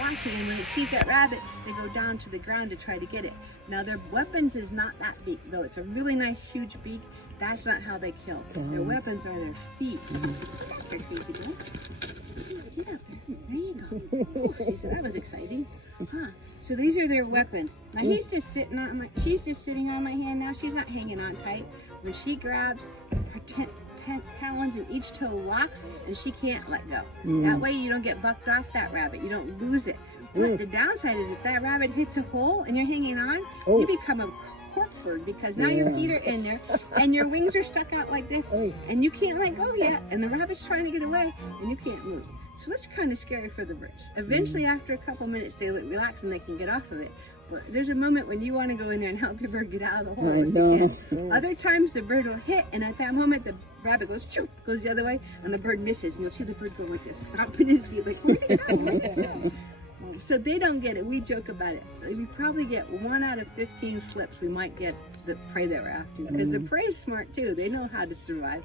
Watching, and when it sees that rabbit, they go down to the ground to try to get it. Now their weapons is not that beak, though it's a really nice huge beak. That's not how they kill. Their weapons are their feet. Yeah, there you go. She said that was exciting. Huh. So these are their weapons. Now he's just sitting on she's just sitting on my hand now. She's not hanging on tight. When she grabs her talons and each toe locks and she can't let go. That way you don't get bucked off that rabbit. You don't lose it. But the downside is if that rabbit hits a hole and you're hanging on, you become a cork bird because now your feet are in there and your wings are stuck out like this and you can't let go yet and the rabbit's trying to get away and you can't move. So that's kind of scary for the birds. Eventually after a couple minutes they relax and they can get off of it. But there's a moment when you want to go in there and help the bird get out of the hole if you can. Other times the bird will hit, and at that moment the rabbit goes choo, goes the other way, and the bird misses, and you'll see the bird go like this, stomping his feet, like, where'd it go? So they don't get it. We joke about it. We probably get 1 out of 15 slips. We might get the prey that we're after because the prey is smart too. They know how to survive.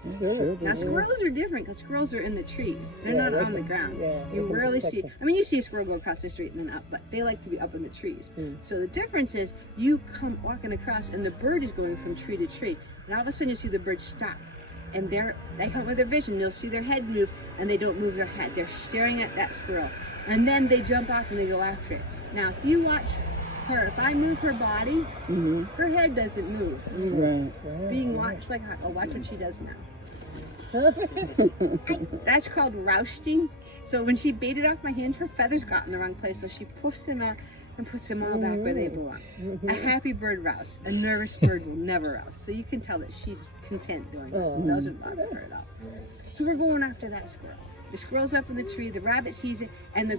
Now squirrels are different because squirrels are in the trees. They're not on the ground. You rarely see. I mean, you see a squirrel go across the street and then up, but they like to be up in the trees. So the difference is you come walking across and the bird is going from tree to tree, and all of a sudden you see the bird stop. And they hunt with their vision. You'll see their head move, and they don't move their head. They're staring at that squirrel. And then they jump off and they go after it. Now, if you watch her, if I move her body, her head doesn't move. Being watched like, oh, watch what she does now. That's called rousting. So when she baited off my hand, her feathers got in the wrong place. So she puffs them out and puts them all back where they belong. A happy bird rouses. A nervous bird will never rouse. So you can tell that she's content doing it. It doesn't bother her at all. So we're going after that squirrel. The squirrel's up in the tree, the rabbit sees it, and the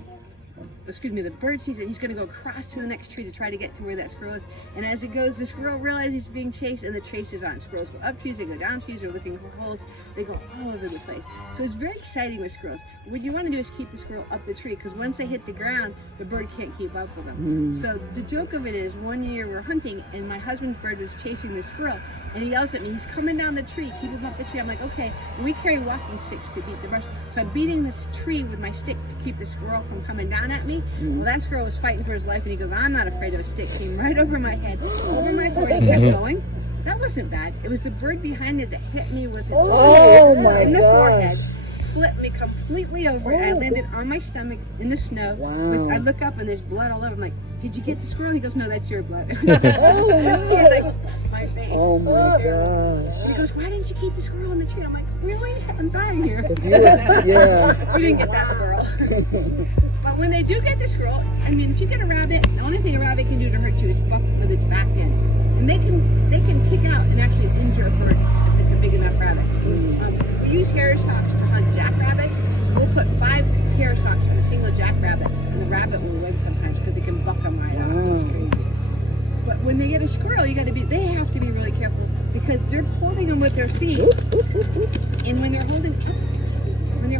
bird sees it. He's going to go across to the next tree to try to get to where that squirrel is. And as it goes, the squirrel realizes he's being chased, and the chase is on. Squirrels go up trees, they go down trees, they're looking for holes, they go all over the place. So it's very exciting with squirrels. What you want to do is keep the squirrel up the tree, because once they hit the ground, the bird can't keep up with them. So the joke of it is, one year we're hunting, and my husband's bird was chasing the squirrel, and he yells at me, he's coming down the tree, keep him up the tree. I'm like, okay. And we carry walking sticks to beat the brush. So I'm beating this tree with my stick to keep the squirrel from coming down at me. Well, that squirrel was fighting for his life, and he goes, I'm not afraid of a stick. Came right over my head, over my forehead, kept going. That wasn't bad. It was the bird behind it that hit me with its in the forehead, flipped me completely over, and I landed on my stomach in the snow. I look up and there's blood all over. I'm like, did you get the squirrel? He goes, no, that's your blood. Like, my face. Oh my God. He goes, why didn't you keep the squirrel in the tree? I'm like, really? I'm dying here. We didn't get that squirrel. But when they do get the squirrel, I mean, if you get a rabbit, the only thing a rabbit can do to hurt you is buck with its back end. And they can kick out and actually injure a bird if it's a big enough rabbit. We use hair stalks to hunt jackrabbits. We'll put 5 hair stalks on a single jackrabbit, and the rabbit will win sometimes because it can buck them right out. It's crazy. But when they get a squirrel, they have to be really careful because they're holding them with their feet. And when they're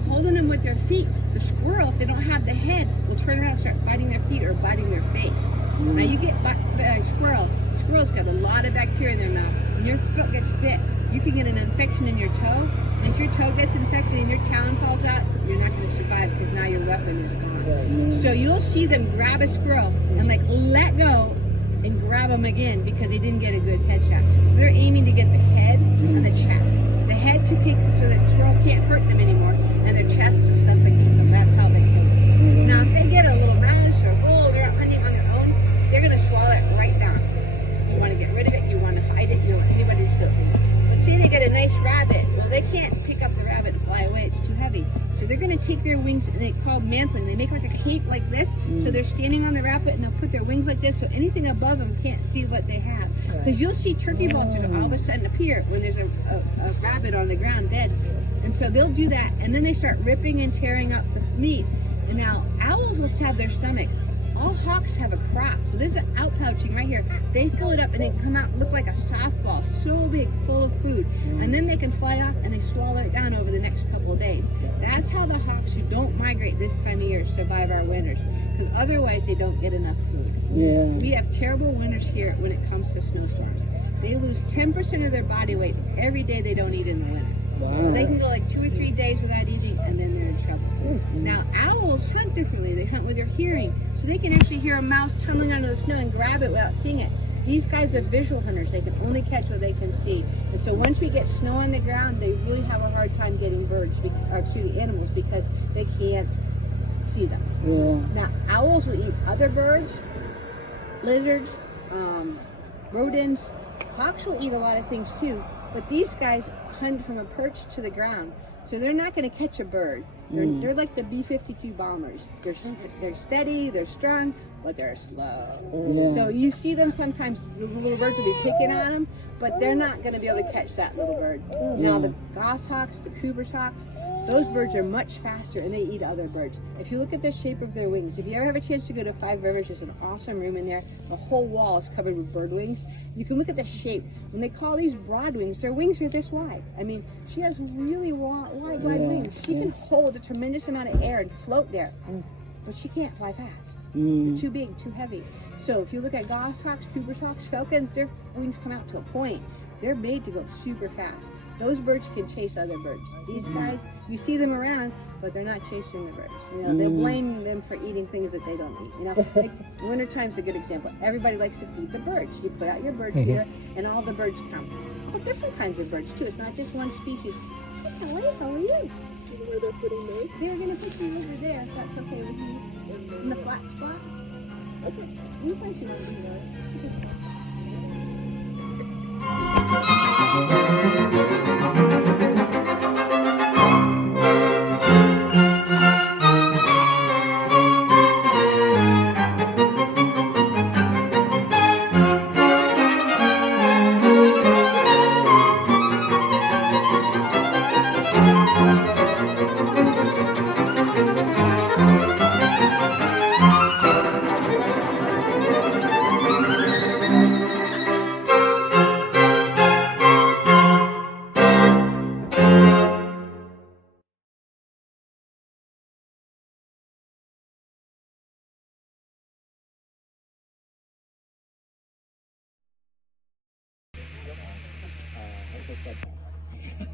holding them with their feet, the squirrel, if they don't have the head, will turn around and start biting their feet or biting their face. Now you get a squirrel. The squirrel's got a lot of bacteria in their mouth. When your foot gets bit, you can get an infection in your toe. And if your toe gets infected and your talon falls out, you're not going to survive because now your weapon is gone. So you'll see them grab a squirrel and like let go and grab them again because they didn't get a good headshot. So they're aiming to get the head and the chest. The head to pick so that the squirrel can't hurt them anymore, and their chest to suffocate them. That's how they kill them. Now if they get a little mouse or a bull, they're hunting on their own, they're going to swallow it right down. You want to get rid of it, you want to hide it, you don't want anybody to steal it. So say they get a nice rabbit, well they can't pick up the rabbit and fly away, it's too heavy. So they're going to take their wings, and it's called mantling. They make like a cape like this, so they're standing on the rabbit and they'll put their wings like this so anything above them can't see what they have. Because you'll see turkey vultures all of a sudden appear when there's a rabbit on the ground dead. And so they'll do that, and then they start ripping and tearing up the meat. And now owls will have their stomach. All hawks have a crop. So there's an outpouching right here. They fill it up and they come out look like a softball, so big, full of food. And then they can fly off and they swallow it down over the next couple of days. That's how the hawks who don't migrate this time of year survive our winters. Because otherwise they don't get enough food. Yeah. We have terrible winters here when it comes to snowstorms. They lose 10% of their body weight every day they don't eat in the winter. Wow. So they can go like 2 or 3 days without eating and then they're in trouble. Now owls hunt differently. They hunt with their hearing. So they can actually hear a mouse tumbling under the snow and grab it without seeing it. These guys are visual hunters. They can only catch what they can see. And so once we get snow on the ground, they really have a hard time getting animals because they can't see them. Yeah. Now owls will eat other birds, lizards, rodents. Hawks will eat a lot of things too, but these guys hunt from a perch to the ground, so they're not going to catch a bird. They're like the B-52 bombers. They're steady, they're strong, but they're slow. So you see them sometimes, the little birds will be picking on them, but they're not going to be able to catch that little bird. Now the goshawks, the Cooper's hawks, those birds are much faster and they eat other birds. If you look at the shape of their wings, if you ever have a chance to go to Five Rivers, there's an awesome room in there. The whole wall is covered with bird wings. You can look at the shape. When they call these broad wings, their wings are this wide. I mean, she has really wide wings. She can hold a tremendous amount of air and float there, but she can't fly fast. They're too big, too heavy. So if you look at goshawks, Cooper's hawks, falcons, their wings come out to a point. They're made to go super fast. Those birds can chase other birds. These guys, you see them around, but they're not chasing the birds. You know, they're blaming them for eating things that they don't eat. You know, like, wintertime's a good example. Everybody likes to feed the birds. You put out your bird feeder, and all the birds come. All different kinds of birds too. It's not just one species. Hello, how are you? Where they're putting me? They're gonna put you over there if that's okay with you. In the flat spot. Okay. You place you over here.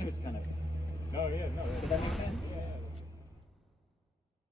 It's kind of. No, yeah, no. Does that make sense? Yeah.